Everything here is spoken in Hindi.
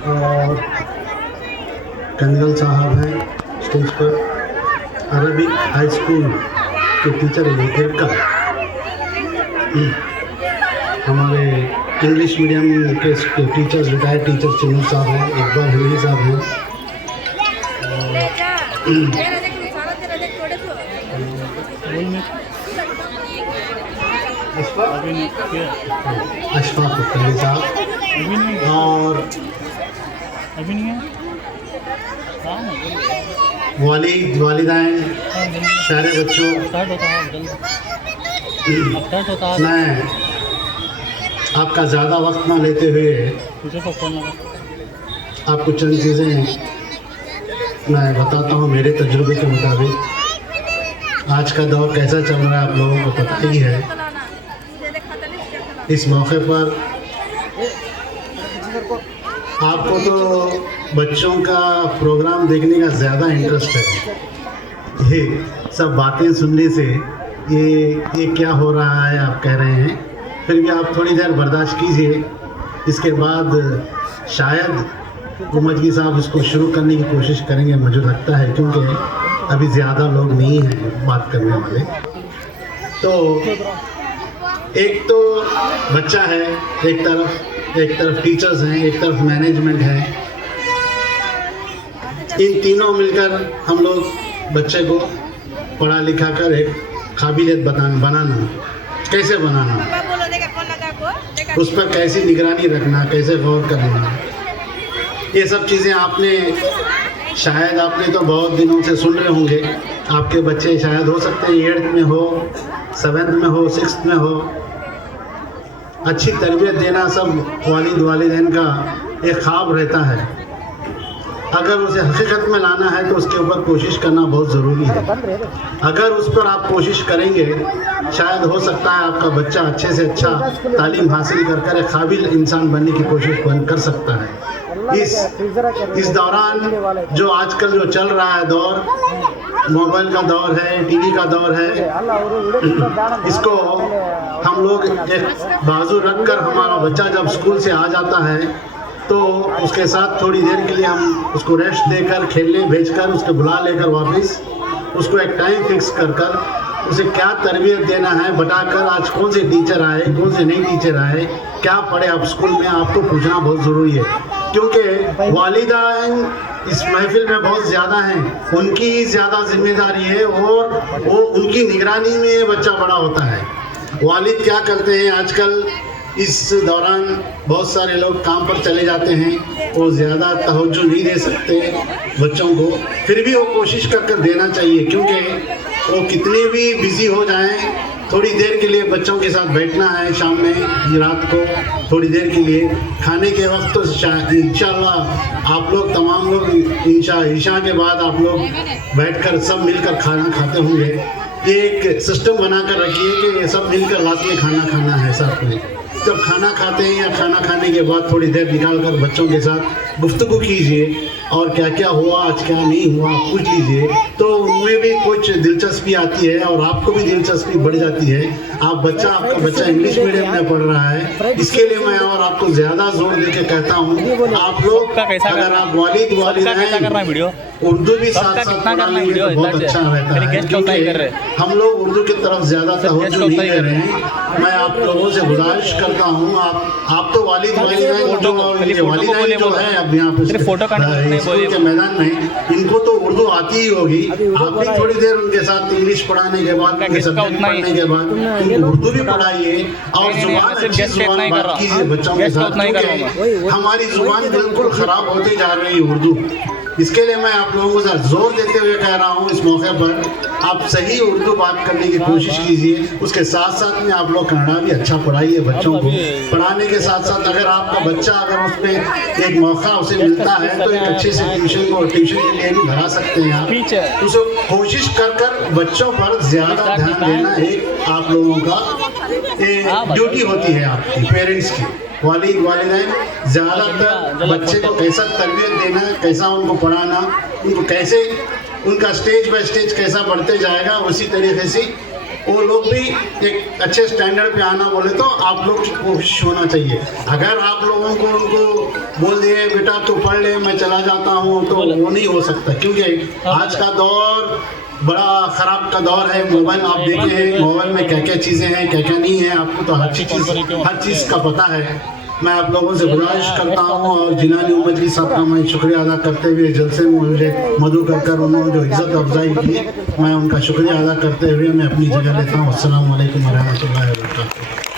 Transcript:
और कंगल साहब हैं स्टेज पर, अरबिक हाई स्कूल के टीचर हैं इरका, हमारे इंग्लिश मीडियम के टीचर्स रिटायर्ड टीचर चिन्नू साहब हैं, इकबाल हमीदी साहब हैं, अशफाक अख्तर साहब और वालिदाइन सारे बच्चों। मैं आपका ज़्यादा वक्त ना लेते हुए आपको चंद चीज़ें मैं बताता हूँ मेरे तजुर्बे के मुताबिक। आज का दौर कैसा चल रहा है आप लोगों को पता ही है। इस मौके पर आपको तो बच्चों का प्रोग्राम देखने का ज़्यादा इंटरेस्ट है। ये सब बातें सुनने से ये क्या हो रहा है आप कह रहे हैं, फिर भी आप थोड़ी देर बर्दाश्त कीजिए। इसके बाद शायद गुमजगी साहब इसको शुरू करने की कोशिश करेंगे, मुझे लगता है, क्योंकि अभी ज़्यादा लोग नहीं हैं बात करने वाले। तो एक तो बच्चा है, एक तरफ टीचर्स हैं, एक तरफ मैनेजमेंट है। इन तीनों मिलकर हम लोग बच्चे को पढ़ा लिखा कर एक काबिलियत बनाना, कैसे बनाना, उस पर कैसी निगरानी रखना, कैसे गौर करना, ये सब चीज़ें शायद आपने तो बहुत दिनों से सुन रहे होंगे। आपके बच्चे शायद हो सकते हैं 8th में हो, 7th में हो, 6th में हो। अच्छी तरबियत देना सब वालिदैन का एक ख्वाब रहता है। अगर उसे हकीकत में लाना है तो उसके ऊपर कोशिश करना बहुत ज़रूरी है। अगर उस पर आप कोशिश करेंगे, शायद हो सकता है आपका बच्चा अच्छे से अच्छा तालीम हासिल कर एक काबिल इंसान बनने की कोशिश कर सकता है। इस दौरान जो आजकल जो चल रहा है दौर, मोबाइल का दौर है, टीवी का दौर है, इसको हम लोग एक बाजू रखकर हमारा बच्चा जब स्कूल से आ जाता है तो उसके साथ थोड़ी देर के लिए हम उसको रेस्ट देकर, खेलने भेजकर, उसको बुला लेकर वापस उसको एक टाइम फिक्स कर उसे क्या तरबियत देना है बताकर, आज कौन से टीचर आए, कौन से नहीं टीचर आए, क्या पढ़े आप स्कूल में, आपको पूछना बहुत ज़रूरी है। क्योंकि वालिदैन इस महफिल में बहुत ज़्यादा हैं, उनकी ज़्यादा जिम्मेदारी है और वो उनकी निगरानी में ये बच्चा बड़ा होता है। वालिद क्या करते हैं आजकल, इस दौरान बहुत सारे लोग काम पर चले जाते हैं, वो ज़्यादा तवज्जो नहीं दे सकते बच्चों को, फिर भी वो कोशिश कर देना चाहिए। क्योंकि वो कितने भी बिज़ी हो जाएं, थोड़ी देर के लिए बच्चों के साथ बैठना है, शाम में, रात को थोड़ी देर के लिए, खाने के वक्त तो इंशाअल्लाह आप लोग तमाम लोग ईशा के बाद आप लोग बैठकर सब मिलकर खाना खाते होंगे। ये एक सिस्टम बनाकर रखिए कि ये सब मिलकर रात में खाना खाना है साथ में। जब खाना खाते हैं या खाना खाने के बाद थोड़ी देर निकालकर बच्चों के साथ गुफ्तगू कीजिए और क्या क्या हुआ, आज क्या नहीं हुआ पूछ लीजिए, तो उनमें भी कुछ दिलचस्पी आती है और आपको भी दिलचस्पी बढ़ जाती है। आपका बच्चा इंग्लिश मीडियम में पढ़ रहा है, इसके लिए मैं और आपको ज़्यादा जोर देके कहता हूँ, आप लोग अगर आप वालिदैन उर्दू भी साथ साथ पढ़ा लेंगे तो बहुत अच्छा रहता है। क्योंकि हम लोग उर्दू की तरफ ज़्यादा तवज्जो नहीं दे रहे हैं। मैं आप लोगों से गुजारिश करता हूँ, आप तो वालिदैन जो है अब यहाँ पे स्कूल के मैदान में, इनको तो उर्दू आती ही होगी। आप भी थोड़ी देर उनके साथ इंग्लिश पढ़ाने के बाद, उनके सब्जेक्ट पढ़ने के बाद उनको उर्दू भी पढ़ाइए और जुबान अच्छी जुबान बात कीजिए बच्चों के साथ, क्योंकि हमारी जुबान बिल्कुल ख़राब होती जा रही है उर्दू। इसके लिए मैं आप लोगों को जोर देते हुए कह रहा हूँ, इस मौके पर आप सही उर्दू बात करने की कोशिश कीजिए। उसके साथ साथ में आप लोग कन्नड़ा भी अच्छा पढ़ाइए बच्चों को। पढ़ाने के साथ साथ अगर आपका बच्चा अगर उसमें एक मौका उसे मिलता है तो एक अच्छे से ट्यूशन के लिए भी भरा सकते हैं आप। उसे कोशिश कर बच्चों पर ज़्यादा ध्यान देना एक आप लोगों का ड्यूटी होती है, आपकी पेरेंट्स की। वालिदैन ज़्यादातर बच्चे को कैसा तरबियत देना, कैसा उनको पढ़ाना, उनको कैसे उनका स्टेज बाय स्टेज कैसा बढ़ते जाएगा, उसी तरीके से वो लोग भी एक अच्छे स्टैंडर्ड पे आना बोले तो आप लोग की कोशिश होना चाहिए। अगर आप लोगों को उनको बोल दिए बेटा तू पढ़ ले मैं चला जाता हूँ तो वो नहीं हो सकता, क्योंकि आज का दौर बड़ा ख़राब का दौर है। मोबाइल आप देखे हैं, मोबाइल में क्या क्या चीज़ें हैं क्या क्या नहीं है, आपको तो हर चीज़ का पता है। मैं आप लोगों से गुजारिश करता हूँ और जिलानी उमजली साहब का मैं शुक्रिया अदा करते हुए जलसे में मुझे मधु कर उन्होंने जो इज़्ज़त अफजाई की, मैं उनका शुक्रिया अदा करते हुए मैं अपनी जगह लेता हूँ। अस्सलाम वालेकुम व रहमतुल्लाहि व बरकातुहू।